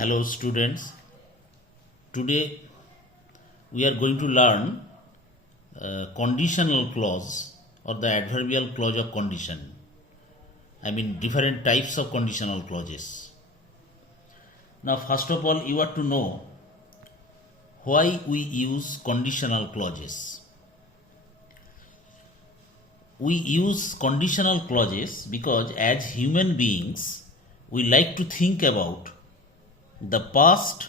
Hello students, today we are going to learn conditional clause or the adverbial clause of condition. I mean different types of conditional clauses. Now first of all you are to know why we use conditional clauses. We use conditional clauses because as human beings we like to think about the past,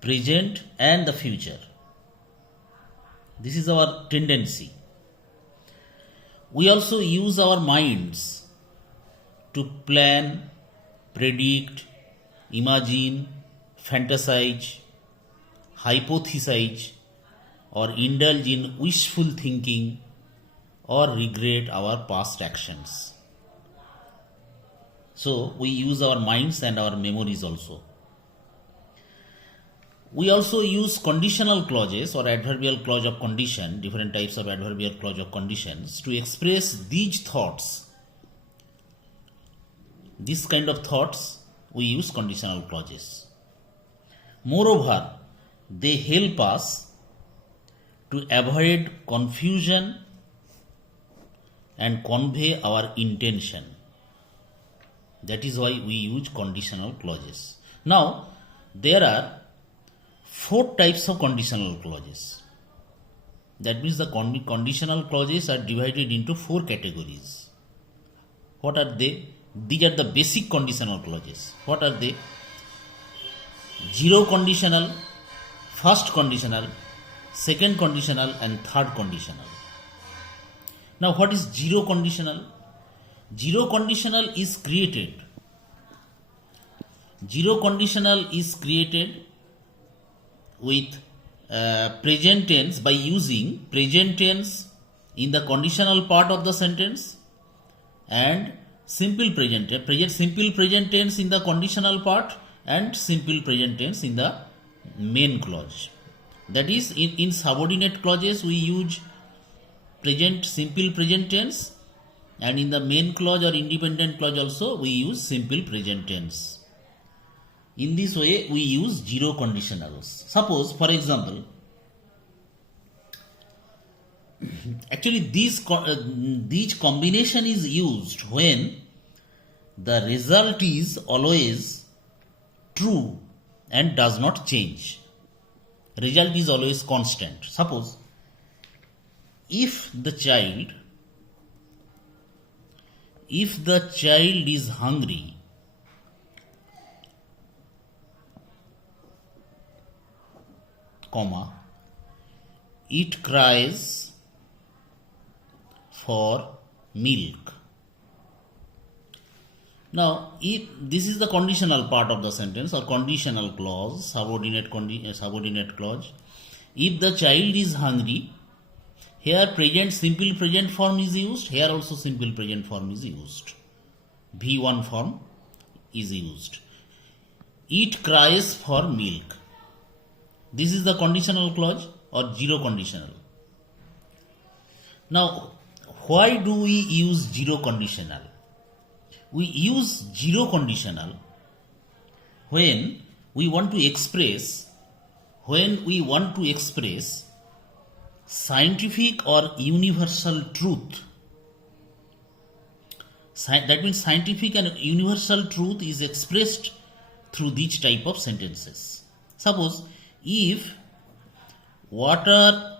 present and the future. This is our tendency. We also use our minds to plan, predict, imagine, fantasize, hypothesize or indulge in wishful thinking or regret our past actions. So we use our minds and our memories also. We also use conditional clauses or adverbial clause of condition, different types of adverbial clause of conditions to express these thoughts. This kind of thoughts we use conditional clauses. Moreover, they help us to avoid confusion and convey our intention. That is why we use conditional clauses. Now, there are 4 types of conditional clauses. That means the conditional clauses are divided into 4 categories. What are they? These are the basic conditional clauses. What are they? Zero conditional, first conditional, second conditional and third conditional. Now what is zero conditional? Zero conditional is created. Zero conditional is created with present tense by using present tense in the conditional part of the sentence and simple present tense in the conditional part and simple present tense in the main clause. That is, in subordinate clauses we use simple present tense, and in the main clause or independent clause also we use simple present tense. In this way we use zero conditionals. Suppose for example, actually these combination is used when the result is always true and does not change. Result is always constant. Suppose if the child is hungry, comma, it cries for milk. Now, if this is the conditional part of the sentence or conditional clause, subordinate clause. If the child is hungry, here simple present form is used, here also simple present form is used. V1 form is used. It cries for milk. This is the conditional clause or zero conditional. Now, why do we use zero conditional? We use zero conditional when we want to express scientific or universal truth. That means scientific and universal truth is expressed through these type of sentences. Suppose if water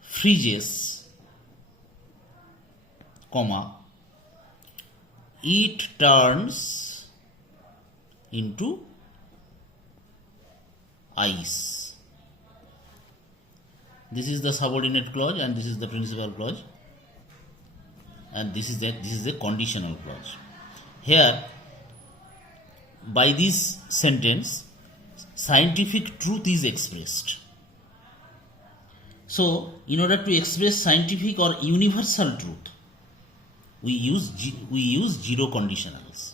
freezes, comma, it turns into ice. This is the subordinate clause and this is the principal clause, and this is the conditional clause. Here, by this sentence, scientific truth is expressed. So, in order to express scientific or universal truth, we use zero conditionals.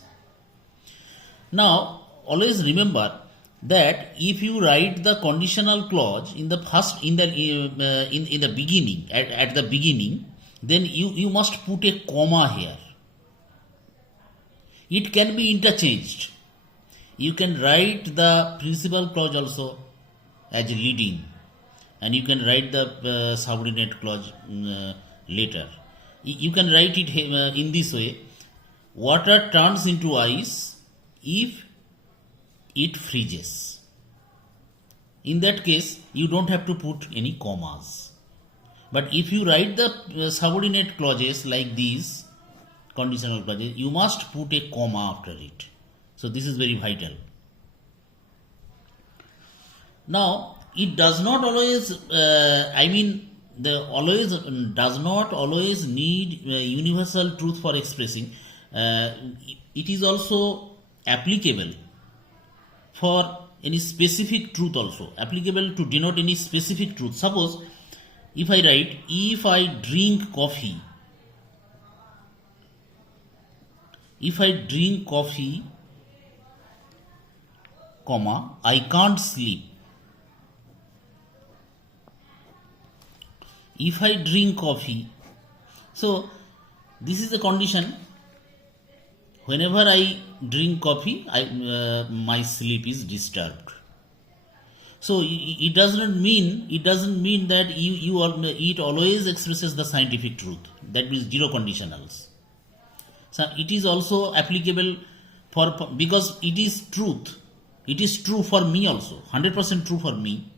Now, always remember that if you write the conditional clause in the beginning, at the beginning, then you must put a comma here. It can be interchanged. You can write the principal clause also as leading, and you can write the subordinate clause later. You can write it in this way: water turns into ice if it freezes. In that case, you don't have to put any commas. But if you write the subordinate clauses like these, conditional clauses, you must put a comma after it. So this is very vital. Now, it does not always, does not always need universal truth for expressing. It is also applicable for any specific truth also, applicable to denote any specific truth. Suppose if I write, if I drink coffee, comma, I can't sleep. If I drink coffee, so this is the condition. Whenever I drink coffee, my sleep is disturbed. So it doesn't mean that it always expresses the scientific truth. That means zero conditionals. So it is also applicable because it is truth. It is true for me also, 100% true for me.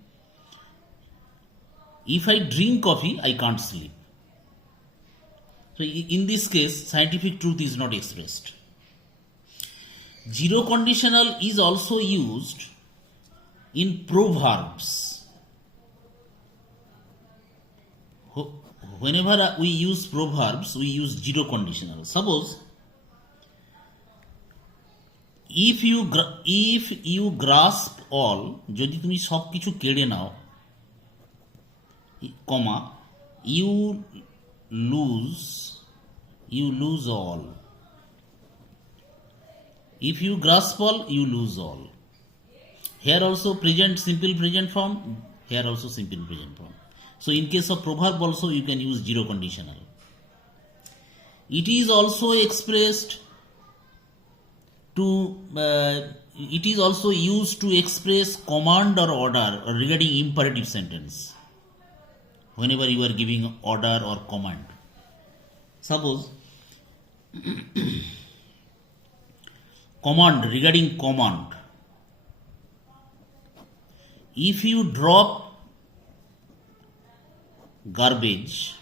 If I drink coffee, I can't sleep. So in this case, scientific truth is not expressed. Zero conditional is also used in proverbs. Whenever we use proverbs, we use zero conditional. Suppose if you grasp all, যদি তুমি সব কিছু কেড়ে নাও, comma, you lose all. If you grasp all, you lose all. Here also present simple present form, here also simple present form. So in case of proverb also you can use zero conditional. It is also expressed it is also used to express command or order or regarding imperative sentence. Whenever you are giving order or command. Suppose command, regarding command. If you drop garbage,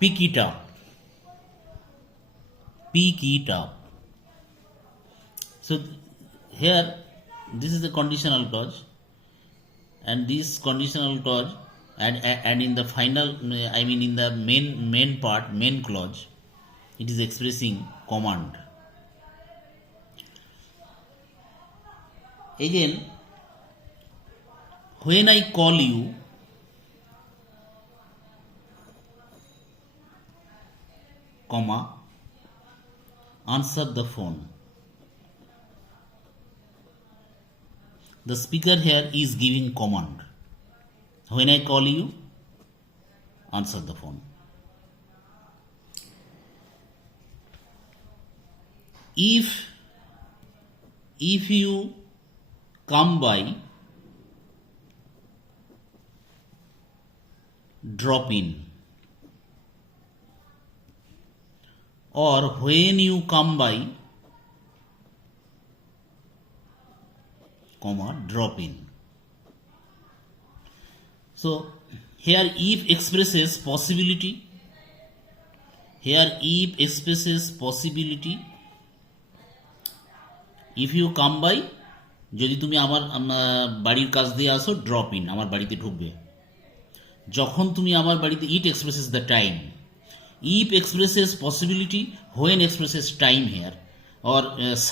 pick it up. So here this is the conditional clause, and this conditional clause and in the final, in the main part, main clause, it is expressing command. Again, when I call you, comma, answer the phone. The speaker here is giving command. When I call you, answer the phone. If you come by, drop in. Or when you come by, comma, drop in. So here if expresses possibility. If you come by, যদি তুমি আমার বাড়ির কাছ দিয়ে আসো, drop in, আমার বাড়িতে ঢুকবে। যখন তুমি আমার বাড়িতে, ইট expresses the time. If expresses possibility, when expresses time here or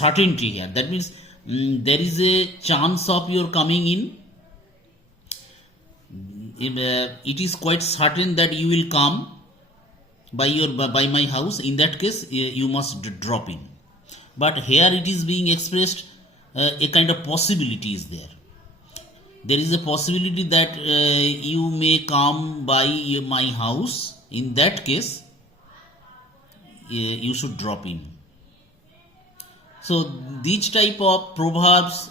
certainty here. That means there is a chance of your coming in. It is quite certain that you will come by my house. In that case, you must drop in. But here it is being expressed, a kind of possibility is there. There is a possibility that you may come by my house. In that case, you should drop in. So these type of proverbs,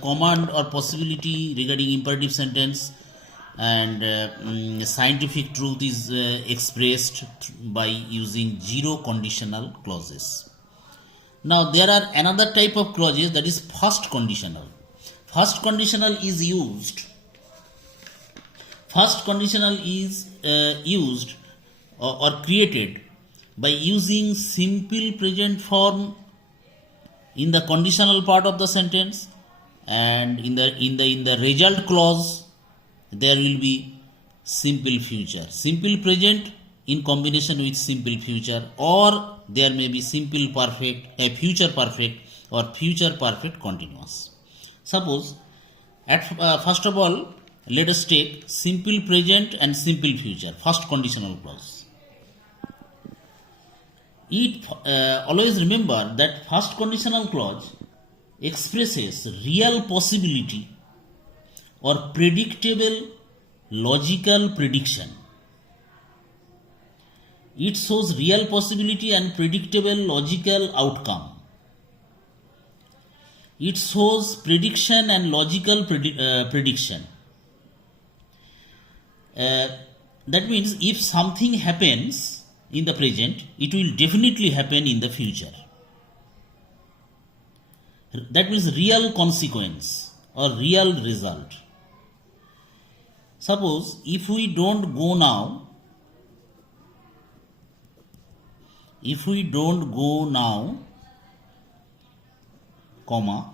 command or possibility regarding imperative sentence and scientific truth is expressed by using zero conditional clauses. Now there are another type of clauses, that is first conditional. First conditional is used or created by using simple present form in the conditional part of the sentence, and in the result clause there will be simple future, simple present in combination with simple future, or there may be simple perfect, future perfect, or future perfect continuous. Suppose first of all, let us take simple present and simple future, first conditional clause. Always remember that first conditional clause expresses real possibility or predictable logical prediction. It shows real possibility and predictable logical outcome. It shows prediction and logical prediction. That means if something happens in the present, it will definitely happen in the future. That means real consequence or real result. Suppose if we don't go now, comma,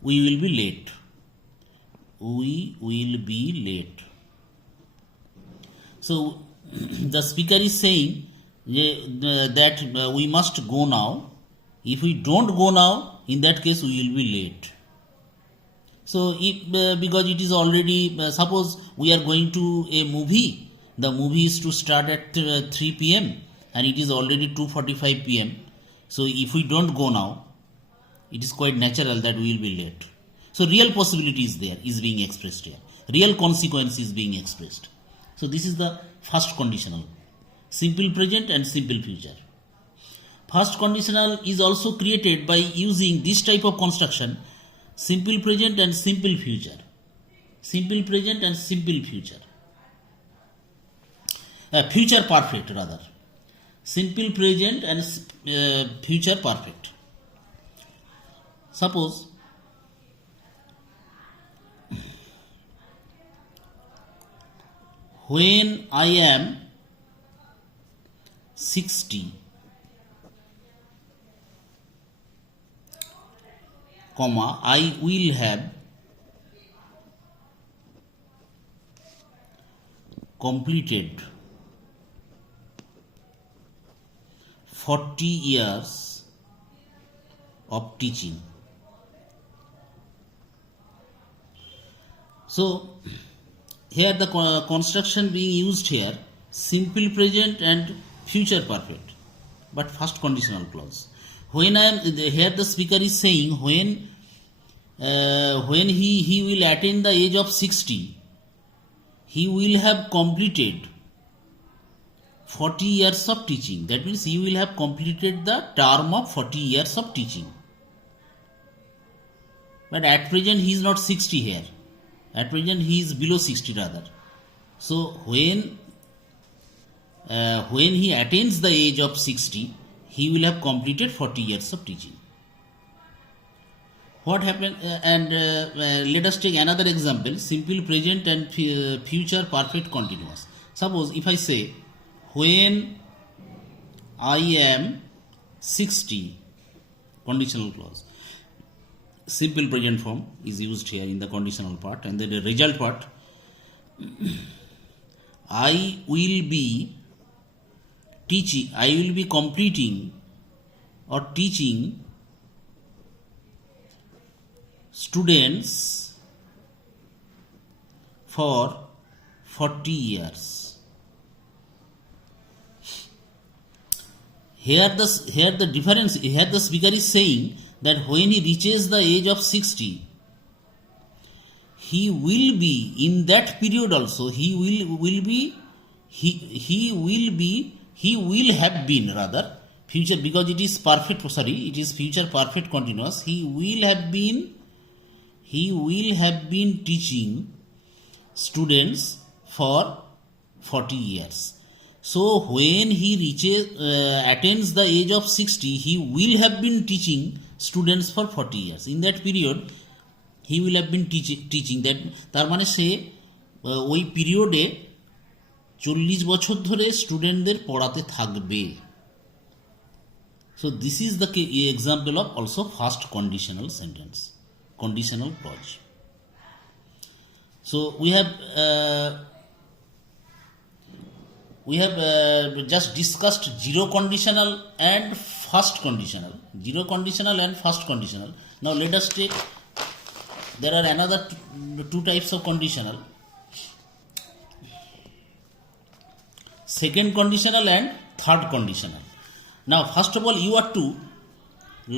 we will be late. So the speaker is saying that we must go now. If we don't go now, in that case we will be late. So because it is already, suppose we are going to a movie, the movie is to start at 3 p.m. and it is already 2:45 p.m. So if we don't go now, it is quite natural that we will be late. So real possibility is there, is being expressed here. Real consequence is being expressed. So this is the first conditional, simple present and simple future. First conditional is also created by using this type of construction, simple present and simple future. Simple present and simple future. Future perfect rather. Simple present and future perfect. Suppose when I am 60, comma, I will have completed 40 years of teaching. So here the construction being used here, simple present and future perfect, but first conditional clause. When I am here, the speaker is saying when he will attain the age of 60, he will have completed 40 years of teaching. That means he will have completed the term of 40 years of teaching. But at present he is not 60 here. At present he is below 60 rather. So when he attains the age of 60, he will have completed 40 years of teaching. What happened? Let us take another example, simple present and future perfect continuous. Suppose if I say when I am 60, conditional clause. Simple present form is used here in the conditional part, and then the result part, I will be completing or teaching students for 40 years. Here the difference, here the speaker is saying that when he reaches the age of 60, he will be, in that period also, he will be he will have been, rather future, because it is perfect, it is future perfect continuous. He will have been teaching students for 40 years. So when he attains the age of 60, he will have been teaching students for 40 years. In that period, he will have been teaching that, তার মানে সে ওই পিরিয়ডে 40 বছর ধরে স্টুডেন্টদের পড়াতে থাকবে. So this is the example of also first conditional sentence, conditional clause. So we have just discussed zero conditional and first conditional. Zero conditional and first conditional. Now let us take, there are another two types of conditional. Second conditional and third conditional. Now first of all, you are to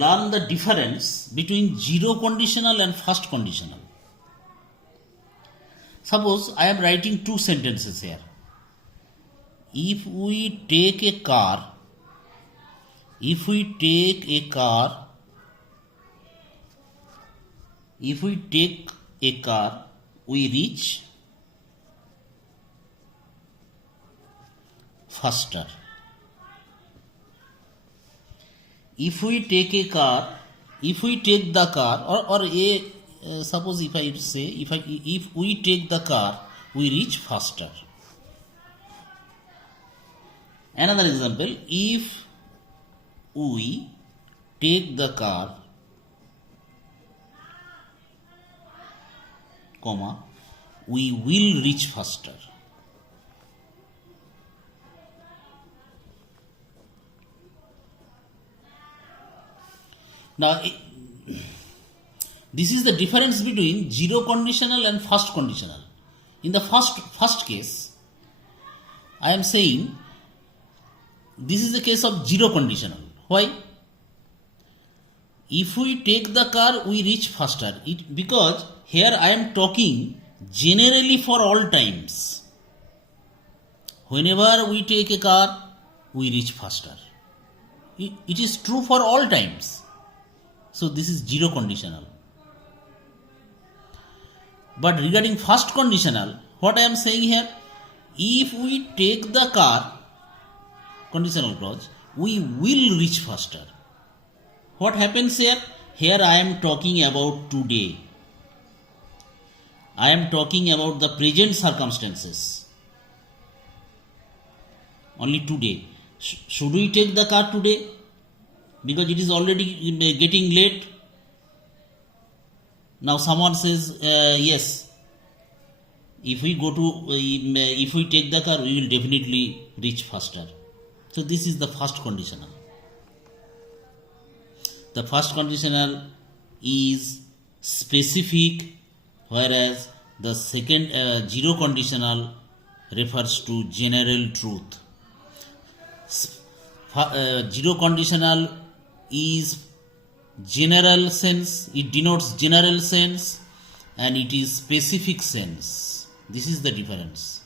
learn the difference between zero conditional and first conditional. Suppose I am writing two sentences here. If we take a car, we reach faster. If we take the car, suppose if I say, if we take the car, we reach faster. Another example, if we take the car, comma, we will reach faster. Now, this is the difference between zero conditional and first conditional. In the first case, I am saying this is the case of zero conditional. Why? If we take the car, we reach faster. Because here I am talking generally for all times. Whenever we take a car, we reach faster. It is true for all times. So this is zero conditional. But regarding first conditional, what I am saying here, if we take the car, conditional clause, we will reach faster. What happens here? Here I am talking about today. I am talking about the present circumstances. Only today. Should we take the car today? Because it is already getting late. Now someone says, yes, if we take the car, we will definitely reach faster. So this is the first conditional. The first conditional is specific, whereas the second zero conditional refers to general truth. Zero conditional is general sense, it denotes general sense, and it is specific sense. This is the difference.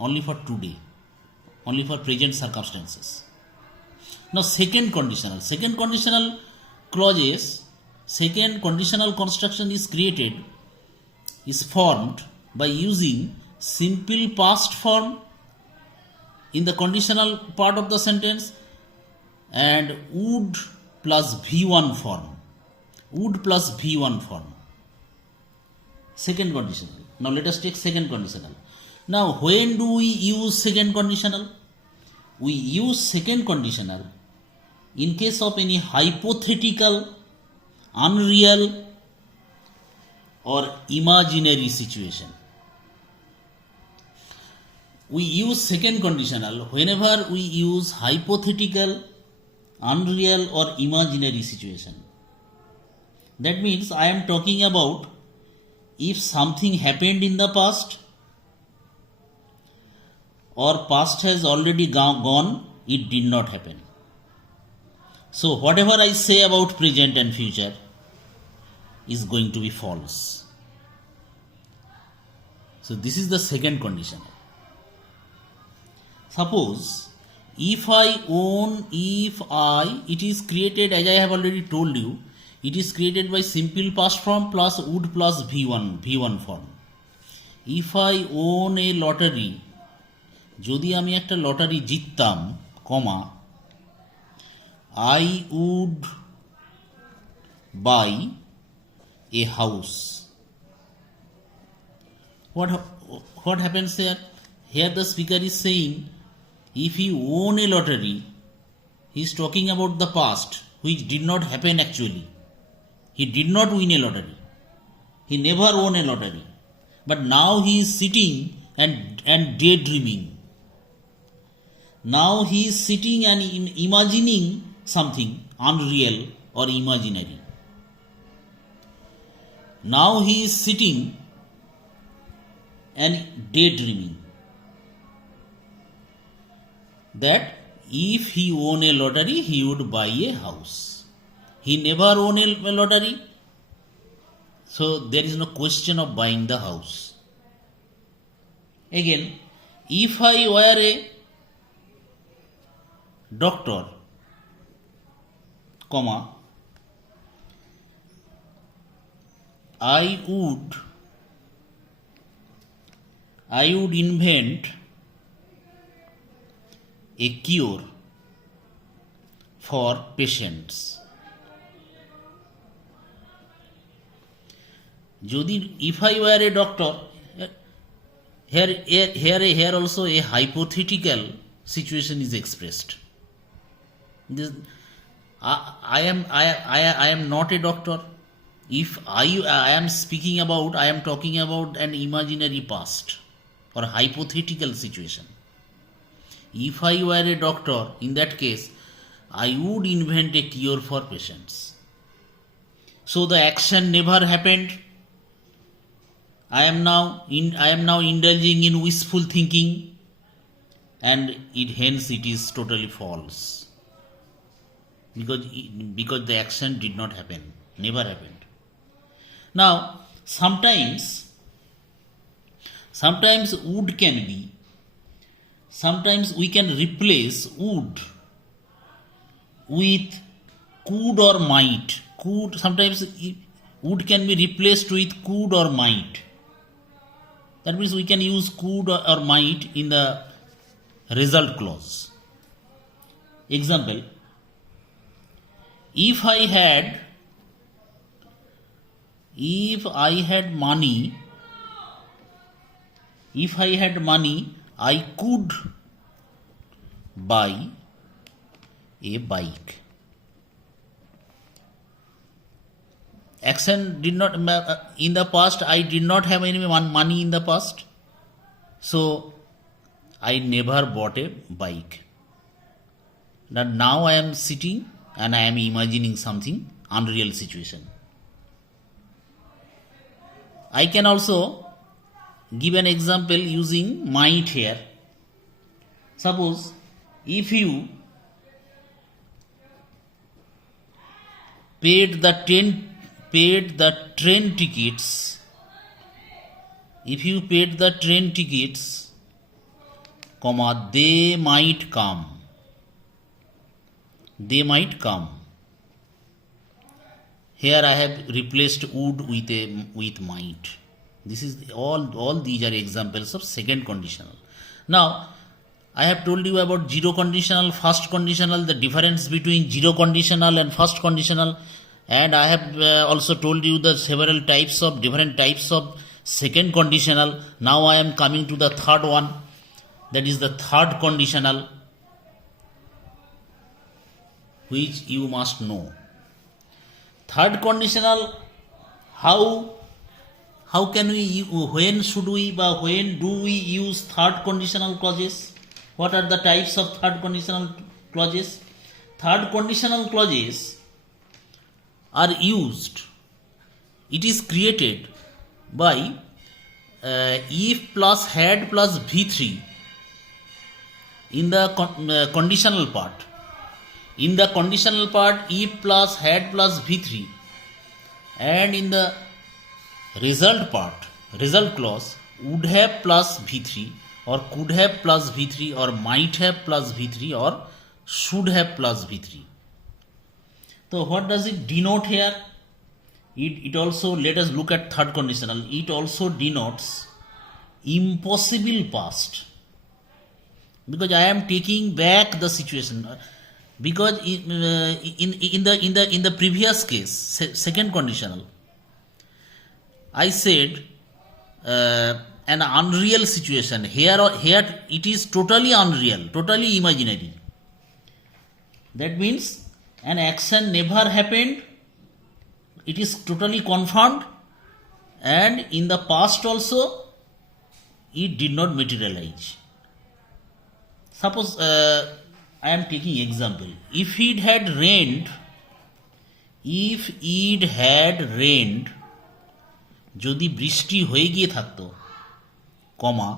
Only for today, only for present circumstances. Now second conditional clauses, second conditional construction is formed by using simple past form in the conditional part of the sentence and would plus V1 form. Second conditional. Now let us take second conditional. Now when do we use second conditional? We use second conditional in case of any hypothetical, unreal or imaginary situation. We use second conditional whenever we use hypothetical, unreal or imaginary situation. That means I am talking about if something happened in the past or past has already gone, it did not happen. So whatever I say about present and future is going to be false. So this is the second conditional. Suppose it is created, as I have already told you, it is created by simple past form plus would plus v1 form. If I own a lottery, যদি আমি একটা lottery জিততাম, কমা, I would buy a house. What happens here? Here the speaker is saying, if you own a lottery, he is talking about the past, which did not happen actually. He did not win a lottery. He never won a lottery. But now he is sitting and daydreaming. Now he is sitting and imagining something unreal or imaginary. Now he is sitting and daydreaming that if he won a lottery, he would buy a house. He never won a lottery, so there is no question of buying the house. Again, if I were a doctor, comma, I would invent a cure for patients. যদি if I were a doctor, here also a hypothetical situation is expressed. I am not a doctor. If I am speaking about, I am talking about an imaginary past or hypothetical situation. If I were a doctor, in that case, I would invent a cure for patients. So the action never happened. I am now indulging in wishful thinking, and hence it is totally false. Because the action did not happen, never happened. Now, sometimes would can be, sometimes we can replace would with could or might. Sometimes would can be replaced with could or might. That means we can use could or might in the result clause. Example, if I had money, I could buy a bike. Action did not, in the past I did not have any money in the past, so I never bought a bike. Now I am sitting and I am imagining something unreal situation. I can also give an example using might here. Suppose if you paid the train tickets, comma, they might come. Here I have replaced would with might. This is all these are examples of second conditional. Now I have told you about zero conditional, first conditional, the difference between zero conditional and first conditional, and I have also told you the different types of second conditional. Now I am coming to the third one, that is the third conditional, which you must know. Third conditional, how can we, when do we use third conditional clauses? What are the types of third conditional clauses? Third conditional clauses are used, it is created by if plus had plus v3 in the conditional part. In the conditional part, if plus had plus v3, and in the result part, result clause, would have plus v3 or could have plus V3 or might have plus V3 or should have plus V3. So what does it denote here? It also, let us look at third conditional. It also denotes impossible past, because I am taking back the situation. Because in the previous case, second conditional, I said an unreal situation. Here it is totally unreal, totally imaginary. That means an action never happened. It is totally confirmed, and in the past also it did not materialize. Suppose I am taking example. If it had rained, যদি বৃষ্টি হয়ে গিয়ে থাকতো, কমা,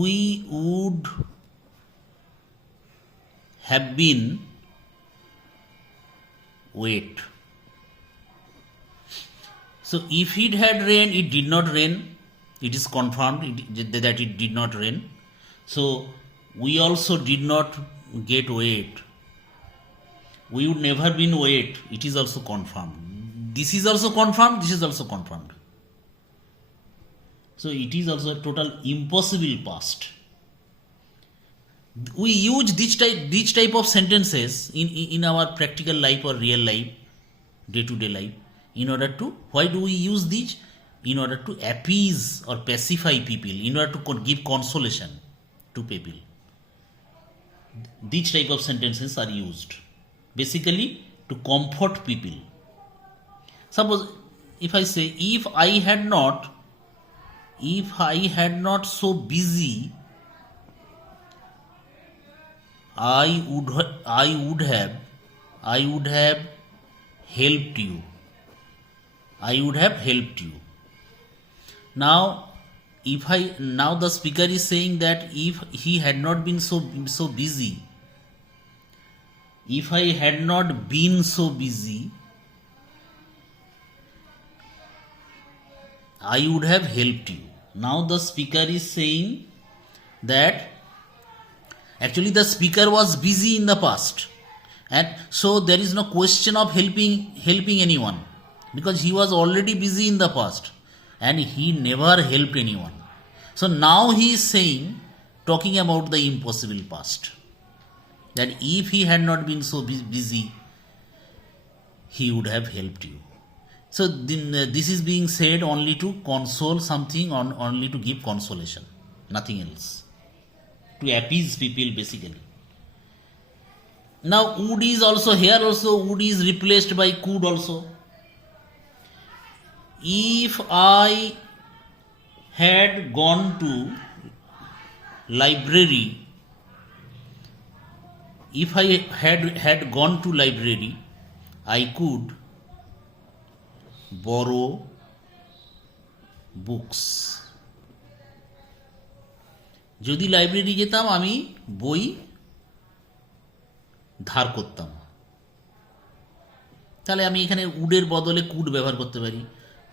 we would have been wet. So if it had rained, it did not rain. It is confirmed that it did not rain. So we also did not get wet. We would never been wet. It is also confirmed. This is also confirmed. This is also confirmed. So it is also a total impossible past. We use this type of sentences in our practical life or real life, day-to-day life. In order to, why do we use these? In order to appease or pacify people, in order to give consolation to people. These type of sentences are used basically to comfort people. Suppose if I say, if I had not so busy, I would have helped you. I would have helped you. Now the speaker is saying that if he had not been so busy, if I had not been so busy, I would have helped you. Now the speaker is saying that actually the speaker was busy in the past, and so there is no question of helping anyone, because he was already busy in the past and he never helped anyone. So now he is saying, talking about the impossible past, that if he had not been so busy, he would have helped you. So this is being said only to console something, only to give consolation, nothing else, to appease people basically. Now would is also here, also would is replaced by could also. If I had gone to library, if I had gone to library, I could borrow books. যদি library যেতাম আমি বই ধার করতাম। তাহলে আমি এখানে উডের বদলে কুড ব্যবহার করতে পারি,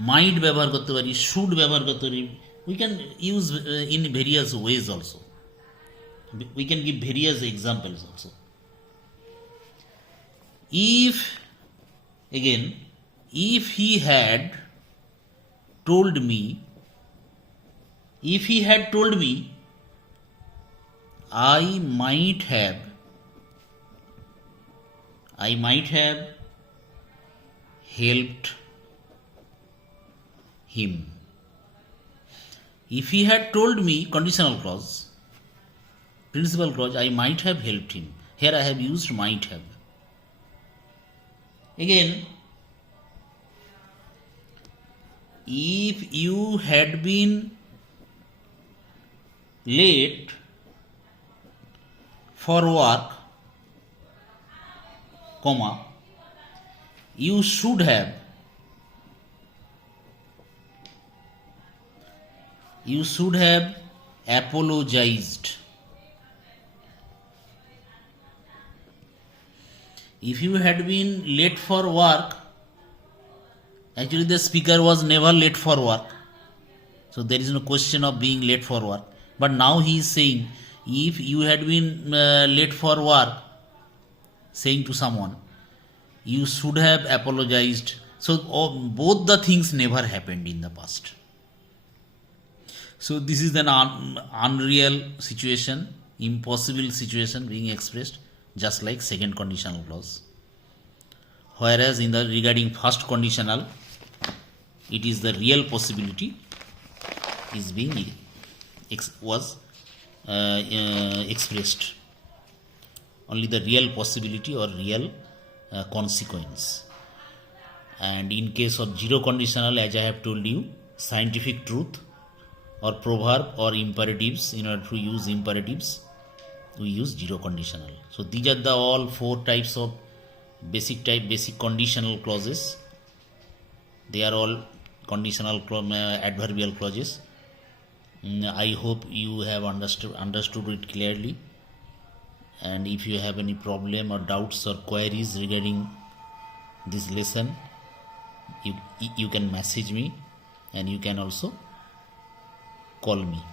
মাইট ব্যবহার করতে পারি, শুড ব্যবহার করতে পারি। We can use in various ways also. We can give various examples also. If he had told me, I might have helped him. If he had told me, conditional clause, principal clause, I might have helped him. Here I have used might have. Again, if you had been late for work, comma, you should have apologized. If you had been late for work, actually the speaker was never late for work, so there is no question of being late for work. But now he is saying, if you had been late for work, saying to someone, you should have apologized. So both the things never happened in the past. So this is an unreal situation, impossible situation being expressed, just like second conditional clause. Whereas in the regarding first conditional, it is the real possibility is being expressed. Only the real possibility or real consequence. And in case of zero conditional, as I have told you, scientific truth or proverb or imperatives, in order to use imperatives, we use zero conditional. So these are the all four types of basic conditional clauses. They are all conditional adverbial clauses. I hope you have understood it clearly. And if you have any problem or doubts or queries regarding this lesson, you can message me, and you can also call me.